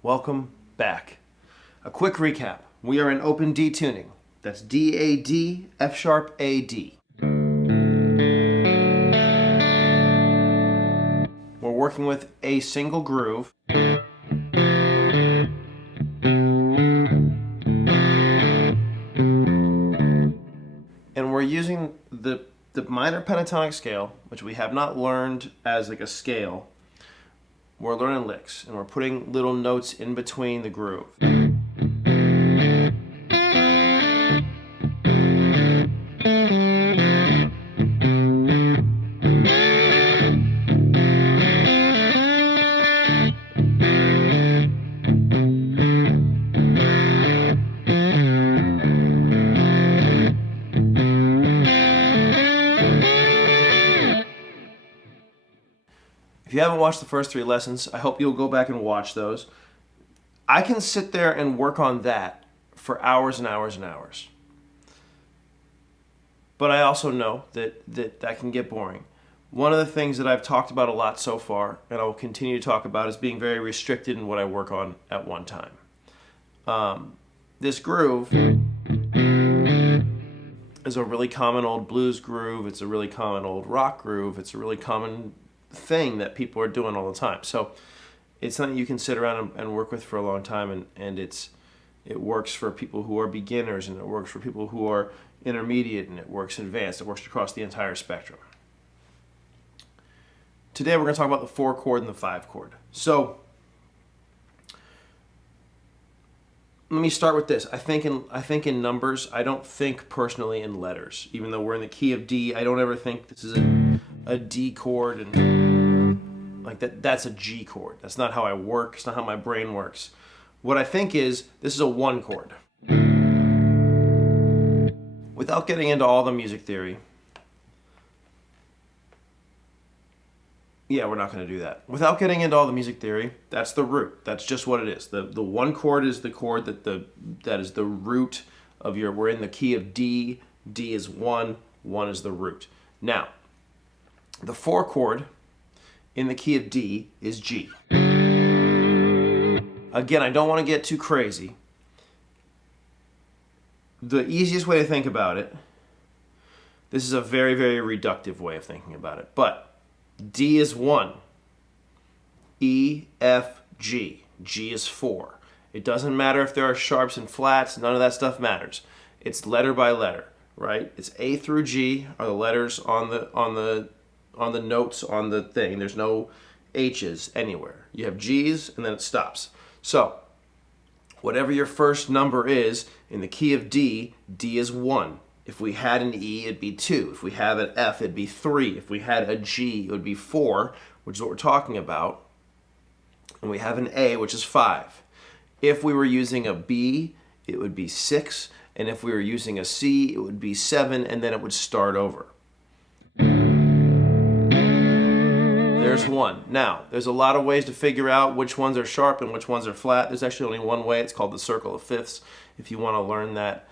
Welcome back. A quick recap. We are in open D tuning. That's D, A, D, F sharp, A, D. We're working with a single groove. And we're using the minor pentatonic scale, which we have not learned as like a scale. We're learning licks, and we're putting little notes in between the groove. If you haven't watched the first 3 lessons, I hope you'll go back and watch those. I can sit there and work on that for hours and hours and hours. But I also know that can get boring. One of the things that I've talked about a lot so far, and I will continue to talk about, is being very restricted in what I work on at one time. This groove is a really common old blues groove. It's a really common old rock groove. It's a really common thing that people are doing all the time. So it's something you can sit around and work with for a long time, and it works for people who are beginners, and it works for people who are intermediate, and it works advanced. It works across the entire spectrum. Today we're going to talk about the 4 chord and the 5 chord. So let me start with this. I think in numbers. I don't think personally in letters. Even though we're in the key of D, I don't ever think this is a D chord and like that. That's a G chord. That's not how I work. It's not how my brain works. What I think is this is a 1 chord. Without getting into all the music theory. Yeah, we're not going to do that. Without getting into all the music theory, that's the root. That's just what it is. The 1 chord is the chord that is the root of your. We're in the key of D. D is 1. 1 is the root. Now, the 4 chord in the key of D is G. Again, I don't want to get too crazy. The easiest way to think about it, this is a very, very reductive way of thinking about it, but D is 1. E, F, G. G is 4. It doesn't matter if there are sharps and flats. None of that stuff matters. It's letter by letter, right? It's A through G are the letters on the notes on the thing. There's no H's anywhere. You have G's and then it stops. So whatever your first number is in the key of D, D is 1. If we had an E, it'd be 2. If we have an F, it'd be 3. If we had a G, it would be 4, which is what we're talking about. And we have an A, which is 5. If we were using a B, it would be 6. And if we were using a C, it would be 7, and then it would start over. There's 1. Now, there's a lot of ways to figure out which ones are sharp and which ones are flat. There's actually only one way. It's called the circle of fifths. If you want to learn that,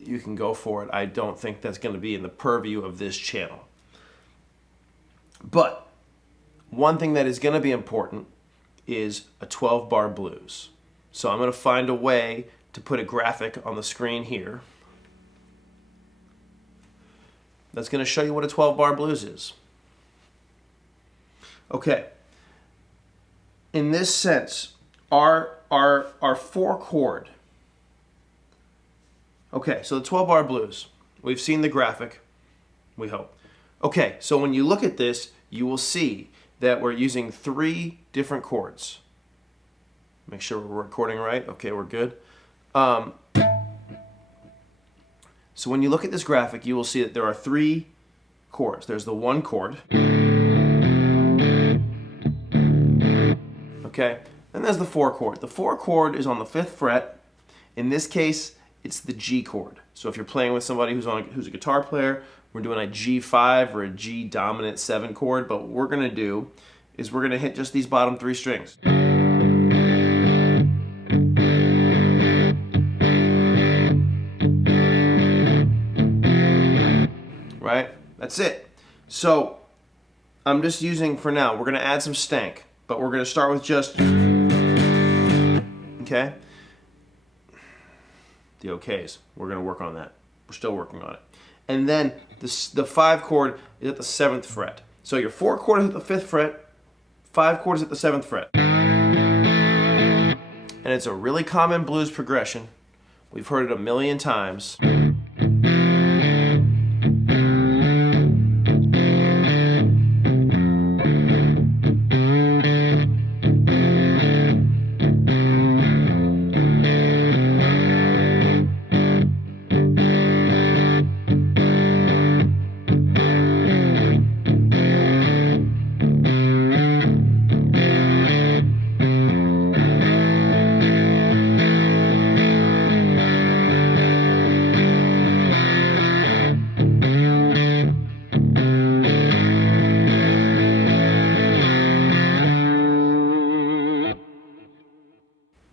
you can go for it. I don't think that's going to be in the purview of this channel. But one thing that is going to be important is a 12-bar blues. So I'm going to find a way to put a graphic on the screen here that's going to show you what a 12-bar blues is. Okay. In this sense, our 4 chord. Okay, so the 12-bar blues. We've seen the graphic, we hope. Okay, so when you look at this, you will see that we're using 3 different chords. Make sure we're recording right. Okay, we're good. So when you look at this graphic, you will see that there are 3 chords. There's the 1 chord. Okay, and there's the 4 chord. The 4 chord is on the 5th fret. In this case, it's the G chord. So if you're playing with somebody who's a guitar player, we're doing a G5 or a G dominant 7 chord, but what we're going to do is we're going to hit just these bottom 3 strings. Right? That's it. So I'm just using, for now, we're going to add some stank, but we're going to start with just Okay? The okays. We're going to work on that. We're still working on it. And then the 5 chord is at the 7th fret. So your 4 chord is at the 5th fret, 5 chord is at the 7th fret. And it's a really common blues progression. We've heard it a million times.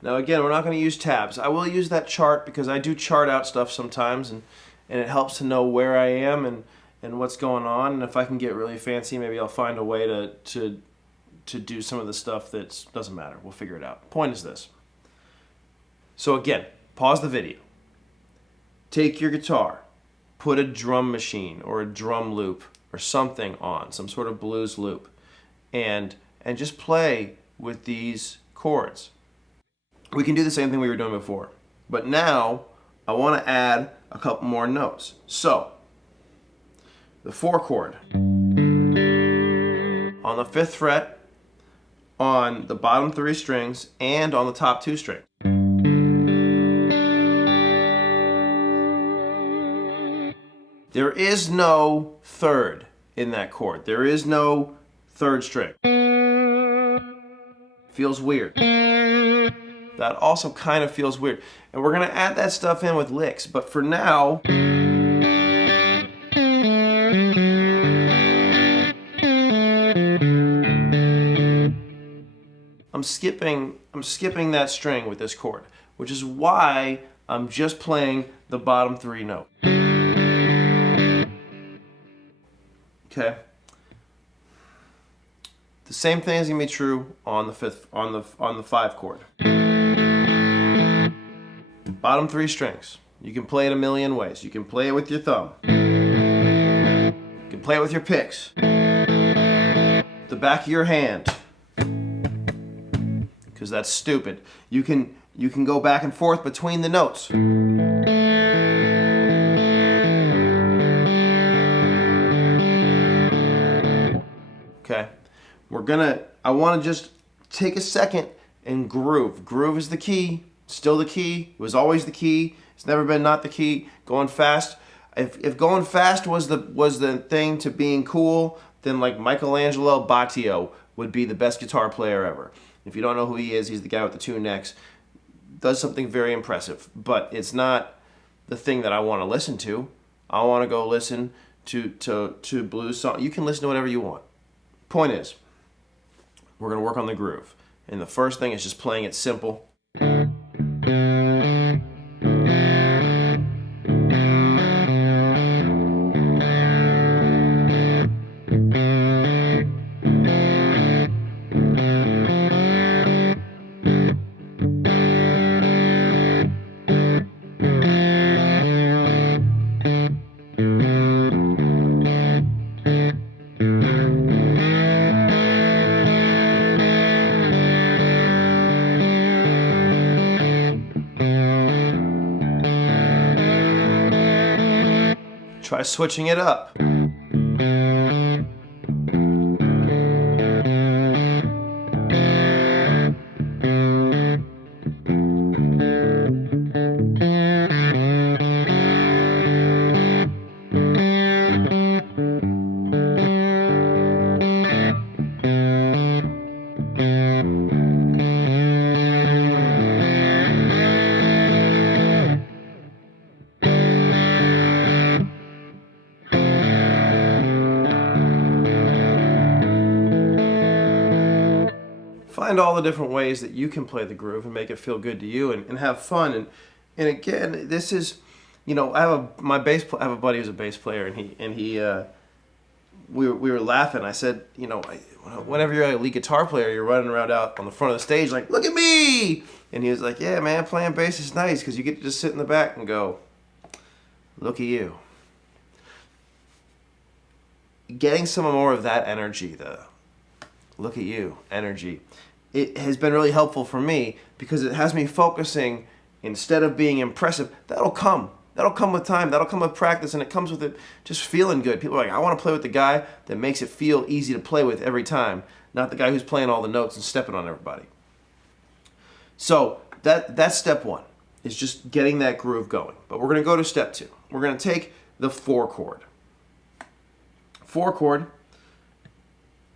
Now again, we're not going to use tabs. I will use that chart because I do chart out stuff sometimes, and it helps to know where I am and what's going on. And if I can get really fancy, maybe I'll find a way to do some of the stuff that doesn't matter. We'll figure it out. Point is this. So again, pause the video. Take your guitar, put a drum machine or a drum loop or something on, some sort of blues loop, and just play with these chords. We can do the same thing we were doing before, but now I want to add a couple more notes. So, the 4 chord on the 5th fret, on the bottom 3 strings, and on the top 2 strings. There is no 3rd in that chord. There is no 3rd string. Feels weird. That also kind of feels weird. And we're going to add that stuff in with licks. But for now, I'm skipping that string with this chord, which is why I'm just playing the bottom 3 note. Okay? The same thing is going to be true on the 5 chord. Bottom 3 strings. You can play it a million ways. You can play it with your thumb. You can play it with your picks. The back of your hand. Because that's stupid. You can go back and forth between the notes. Okay. I want to just take a second and groove. Groove is the key. Still the key. It was always the key. It's never been not the key. Going fast. If going fast was the thing to being cool, then like Michelangelo Battio would be the best guitar player ever. If you don't know who he is, he's the guy with the 2 necks. Does something very impressive, but it's not the thing that I want to listen to. I want to go listen to blues songs. You can listen to whatever you want. Point is, we're going to work on the groove. And the first thing is just playing it simple. Try switching it up. Find all the different ways that you can play the groove and make it feel good to you and have fun. And again, this is, I have a buddy who's a bass player, and he we were laughing. I said, you know, whenever you're a lead guitar player, you're running around out on the front of the stage like, look at me! And he was like, yeah, man, playing bass is nice because you get to just sit in the back and go, look at you. Getting some more of that energy, the look at you energy, it has been really helpful for me because it has me focusing instead of being impressive. That'll come with time, that'll come with practice, and it comes with it just feeling good. People are like, I want to play with the guy that makes it feel easy to play with every time, not the guy who's playing all the notes and stepping on everybody. So that's step one, is just getting that groove going. But we're going to go to step two. We're going to take the 4 chord. 4 chord,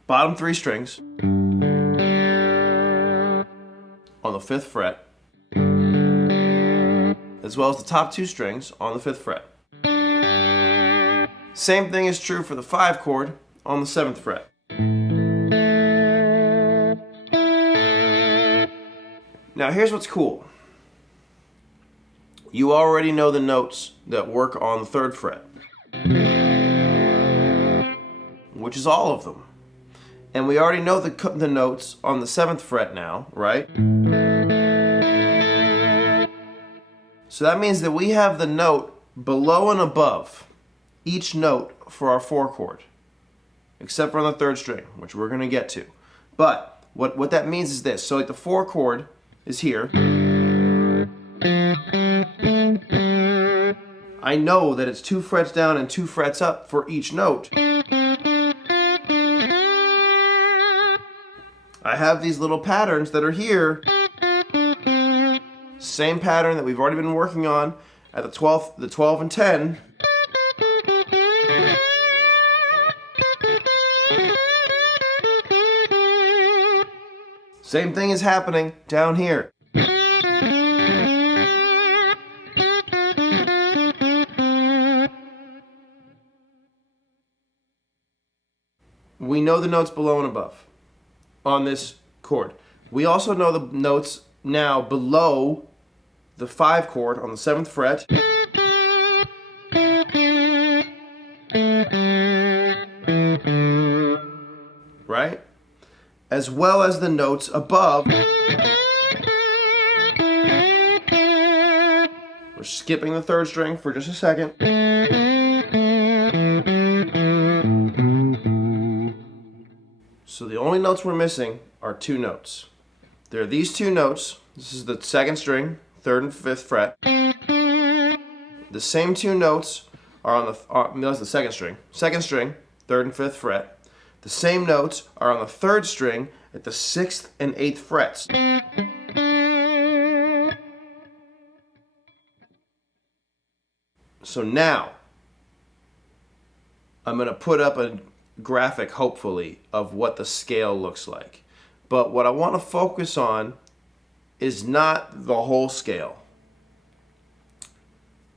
bottom 3 strings on the 5th fret, as well as the top 2 strings on the 5th fret. Same thing is true for the 5 chord on the 7th fret. Now here's what's cool. You already know the notes that work on the 3rd fret, which is all of them. And we already know the notes on the 7th fret now, right? So that means that we have the note below and above each note for our 4 chord, except for on the 3rd string, which we're going to get to. But what that means is this. So like the 4 chord is here. I know that it's 2 frets down and 2 frets up for each note. I have these little patterns that are here. Same pattern that we've already been working on at the 12 and 10. Same thing is happening down here. We know the notes below and above on this chord. We also know the notes now below the 5 chord on the 7th fret. Right? As well as the notes above. We're skipping the 3rd string for just a second. So the only notes we're missing are 2 notes. There are these 2 notes. This is the 2nd string, 3rd and 5th fret. The same 2 notes are on that's the 2nd string. 2nd string, 3rd and 5th fret. The same notes are on the 3rd string at the 6th and 8th frets. So now, I'm going to put up a graphic, hopefully, of what the scale looks like. But what I want to focus on is not the whole scale.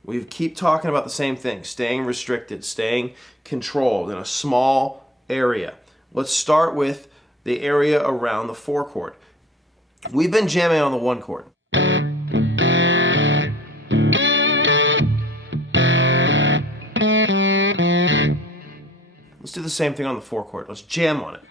We keep talking about the same thing, staying restricted, staying controlled in a small area. Let's start with the area around the 4 chord. We've been jamming on the 1 chord. Let's do the same thing on the 4 chord. Let's jam on it.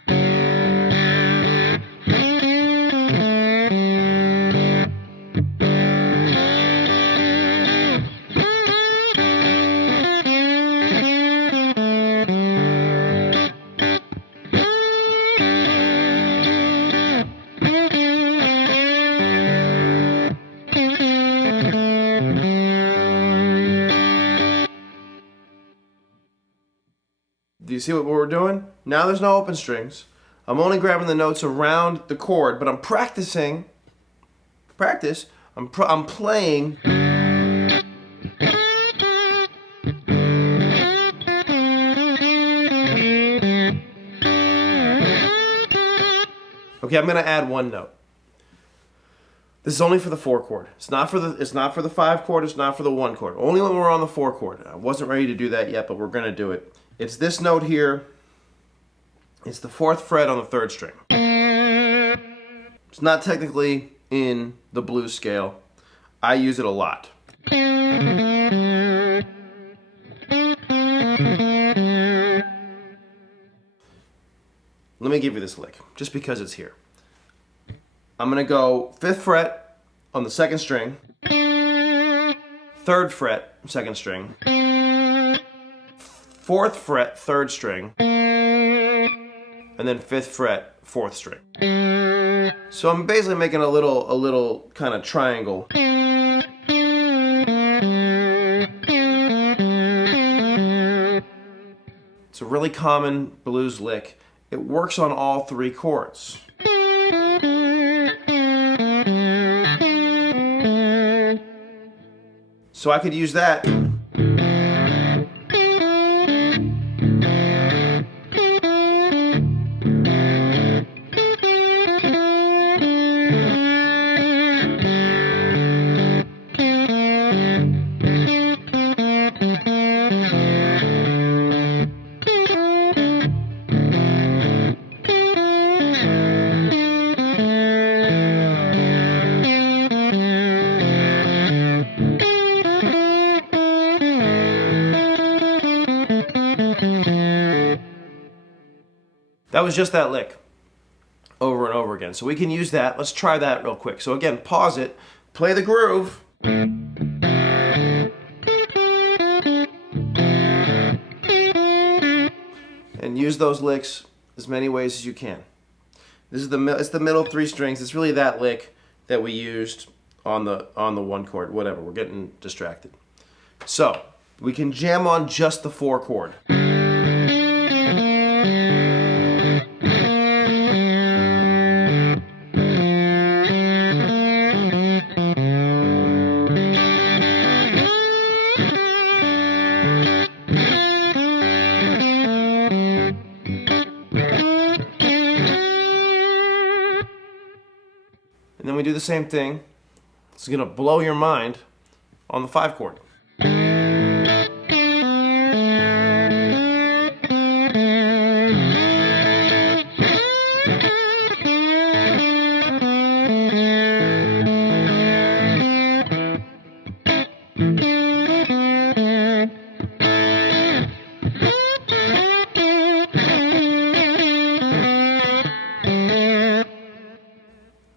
Do you see what we're doing? Now there's no open strings. I'm only grabbing the notes around the chord, but I'm practicing. I'm playing. Okay, I'm gonna add 1 note. This is only for the 4 chord. It's not for the 5 chord. It's not for the 1 chord. Only when we're on the 4 chord. I wasn't ready to do that yet, but we're gonna do it. It's this note here. It's the 4th fret on the 3rd string. It's not technically in the blues scale. I use it a lot. me give you this lick, just because it's here. I'm going to go 5th fret on the 2nd string, 3rd fret, 2nd string, 4th fret, 3rd string, and then 5th fret, 4th string. So I'm basically making a little kind of triangle. It's a really common blues lick. It works on all 3 chords. So I could use that. That was just that lick over and over again. So we can use that. Let's try that real quick. So again, pause it, play the groove. And use those licks as many ways as you can. This is it's the middle 3 strings. It's really that lick that we used on the 1 chord. Whatever, we're getting distracted. So we can jam on just the 4 chord. And then we do the same thing. It's going to blow your mind on the 5 chord.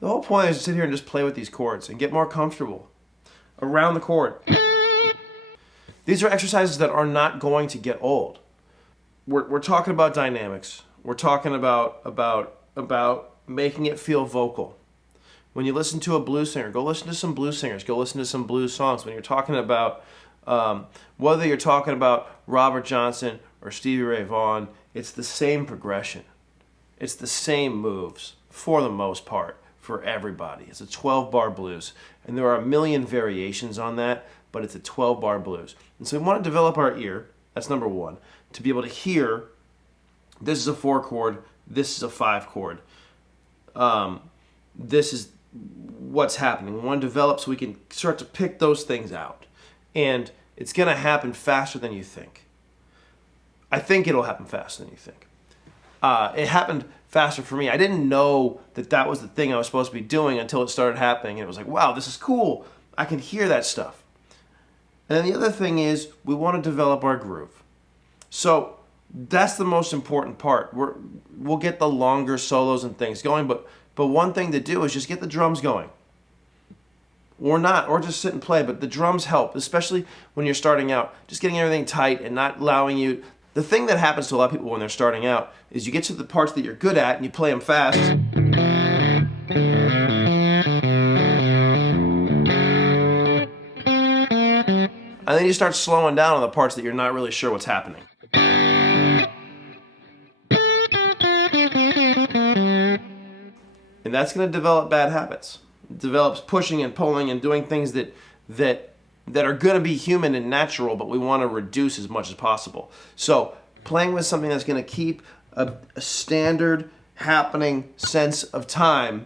The whole point is to sit here and just play with these chords and get more comfortable around the chord. These are exercises that are not going to get old. We're talking about dynamics. We're talking about making it feel vocal. When you listen to a blues singer, go listen to some blues singers. Go listen to some blues songs. When you're talking about, whether you're talking about Robert Johnson or Stevie Ray Vaughan, it's the same progression. It's the same moves for the most part. For everybody. It's a 12-bar blues, and there are a million variations on that, but it's a 12-bar blues. And so we want to develop our ear, that's number 1, to be able to hear this is a 4 chord, this is a 5 chord. This is what's happening. We want to develop so we can start to pick those things out. And it's going to happen faster than you think. I think it'll happen faster than you think. It happened faster for me. I didn't know that was the thing I was supposed to be doing until it started happening. And it was like, wow, this is cool. I can hear that stuff. And then the other thing is we want to develop our groove. So that's the most important part. We'll get the longer solos and things going, but one thing to do is just get the drums going. Or not, or just sit and play, but the drums help, especially when you're starting out. Just getting everything tight and not allowing you... The thing that happens to a lot of people when they're starting out is you get to the parts that you're good at and you play them fast. And then you start slowing down on the parts that you're not really sure what's happening. And that's going to develop bad habits. It develops pushing and pulling and doing things that are going to be human and natural, but we want to reduce as much as possible. So playing with something that's going to keep a standard happening sense of time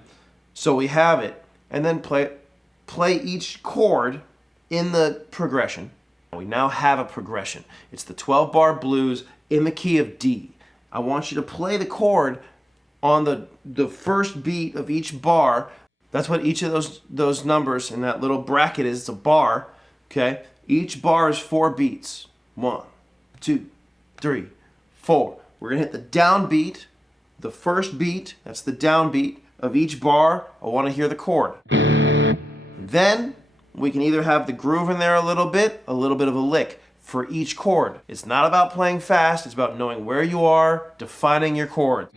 so we have it, and then play each chord in the progression. We now have a progression. It's the 12-bar blues in the key of D. I want you to play the chord on the first beat of each bar. That's what each of those numbers in that little bracket is. It's a bar. Okay, each bar is 4 beats. 1, 2, 3, 4. We're gonna hit the down beat the first beat, that's the downbeat of each bar, I want to hear the chord. Then we can either have the groove in there a little bit of a lick for each chord. It's not about playing fast, it's about knowing where you are, defining your chord.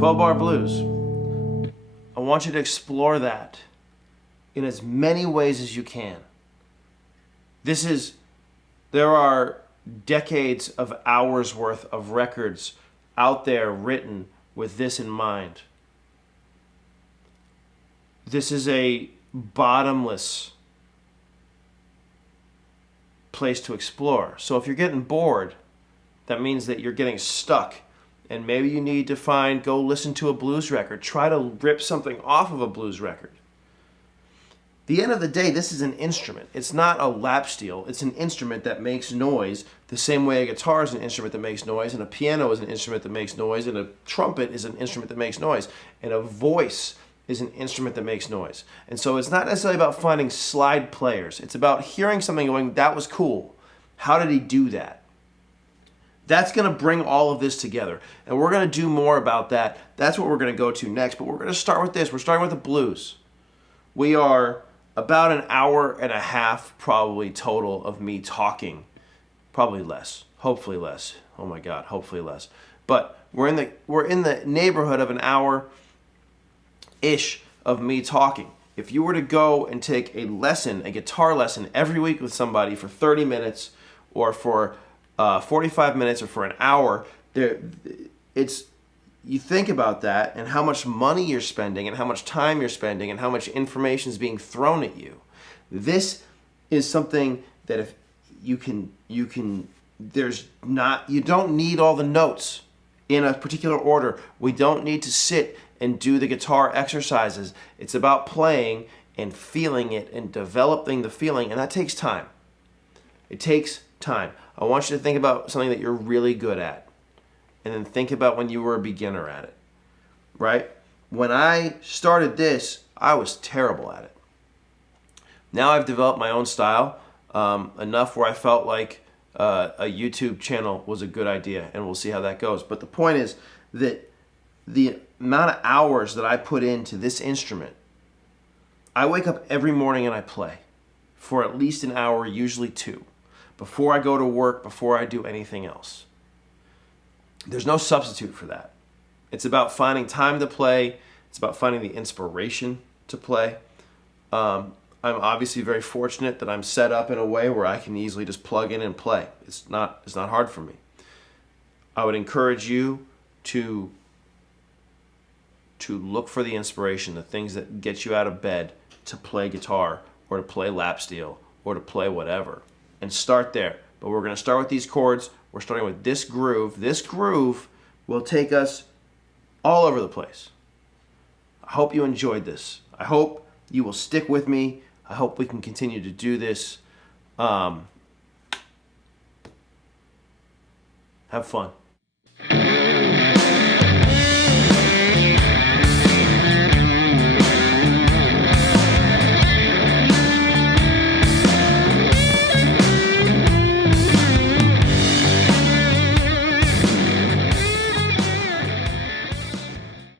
12-bar blues. I want you to explore that in as many ways as you can. There are decades of hours worth of records out there written with this in mind. This is a bottomless place to explore. So if you're getting bored, that means that you're getting stuck, and maybe you need to go listen to a blues record. Try to rip something off of a blues record. At the end of the day, this is an instrument. It's not a lap steel. It's an instrument that makes noise the same way a guitar is an instrument that makes noise, and a piano is an instrument that makes noise, and a trumpet is an instrument that makes noise, and a voice is an instrument that makes noise. And so it's not necessarily about finding slide players. It's about hearing something going, that was cool. How did he do that? That's going to bring all of this together. And we're going to do more about that. That's what we're going to go to next. But we're going to start with this. We're starting with the blues. We are about an hour and a half probably total of me talking. Probably less. Hopefully less. Oh my God, hopefully less. But we're in the neighborhood of an hour-ish of me talking. If you were to go and take a guitar lesson every week with somebody for 30 minutes or for 45 minutes or for an hour, you think about that and how much money you're spending and how much time you're spending and how much information is being thrown at you. This is something that if you don't need all the notes in a particular order. We don't need to sit and do the guitar exercises. It's about playing and feeling it and developing the feeling, and that takes time. It takes time. I want you to think about something that you're really good at, and then think about when you were a beginner at it, right? When I started this, I was terrible at it. Now I've developed my own style enough where I felt like a YouTube channel was a good idea, and we'll see how that goes. But the point is that the amount of hours that I put into this instrument, I wake up every morning and I play for at least an hour, usually 2, before I go to work, before I do anything else. There's no substitute for that. It's about finding time to play. It's about finding the inspiration to play. I'm obviously very fortunate that I'm set up in a way where I can easily just plug in and play. It's not hard for me. I would encourage you to look for the inspiration, the things that get you out of bed to play guitar or to play lap steel or to play whatever, and start there. But we're going to start with these chords. We're starting with this groove. This groove will take us all over the place. I hope you enjoyed this. I hope you will stick with me. I hope we can continue to do this. Have fun.